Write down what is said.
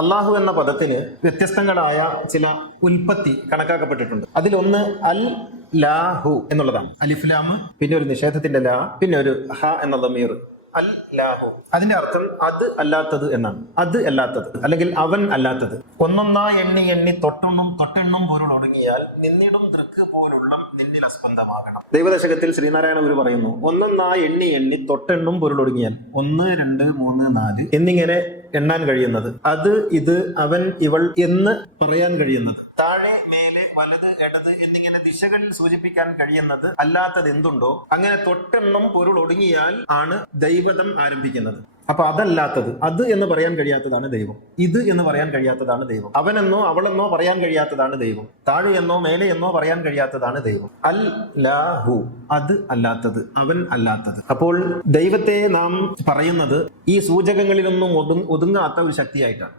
അള്ളാഹു എന്ന പദത്തിന് വ്യത്യസ്തങ്ങളായ ചില ഉൽപ്പത്തി കണക്കാക്കപ്പെട്ടിട്ടുണ്ട്. അതിലൊന്ന് അൽ ലാഹു എന്നുള്ളതാണ്. അലിഫ്ലാമ്, പിന്നെ ഒരു നിഷേധത്തിന്റെ ലാ, പിന്നെ ഒരു ഹ എന്ന ദമീർ. അൽ ലാഹു അതിന്റെ അർത്ഥം അത് അല്ലാത്തത് എന്നാണ്. അത് അല്ലാത്തത് അല്ലെങ്കിൽ അവൻ അല്ലാത്തത്. ഒന്നൊന്നാ എണ്ണി എണ്ണി തൊട്ടെണ്ണും പോലുള്ള ഒടുങ്ങിയാൽ നിന്നിടും ദൃക്ക് പോലുള്ള നിന്നിൽ അസ്പന്ദമാകണം. ദൈവദശകത്തിൽ ശ്രീനാരായണ ഗുരു പറയുന്നു, ഒന്നൊന്നാ എണ്ണി എണ്ണി തൊട്ടെണ്ണും പൊരുളൊടുങ്ങിയാൽ 1, 2, 3, 4 എന്നിങ്ങനെ എണ്ണാൻ കഴിയുന്നത്, അത്, ഇത്, അവൻ, ഇവൾ എന്ന് പറയാൻ കഴിയുന്നത്, താഴെ, മേലെ, വലത്, ഇടത് എന്നിങ്ങനെ ദിശകളിൽ സൂചിപ്പിക്കാൻ കഴിയുന്നത് അല്ലാത്തത് എന്തുണ്ടോ അങ്ങനെ തൊട്ടെണ്ണം പൊരുൾ ഒടുങ്ങിയാൽ ആണ് ദൈവതം ആരംഭിക്കുന്നത്. അപ്പൊ അതല്ലാത്തത്, അത് എന്ന് പറയാൻ കഴിയാത്തതാണ് ദൈവം. ഇത് എന്ന് പറയാൻ കഴിയാത്തതാണ് ദൈവം. അവനെന്നോ അവളെന്നോ പറയാൻ കഴിയാത്തതാണ് ദൈവം. താഴെയെന്നോ മേലെയെന്നോ പറയാൻ കഴിയാത്തതാണ് ദൈവം. അൽ ലാഹു അത് അല്ലാത്തത്, അവൻ അല്ലാത്തത്. അപ്പോൾ ദൈവത്തെ നാം പറയുന്നത് ഈ സൂചകങ്ങളിലൊന്നും ഒതുങ്ങാത്ത ഒരു ശക്തിയായിട്ടാണ്.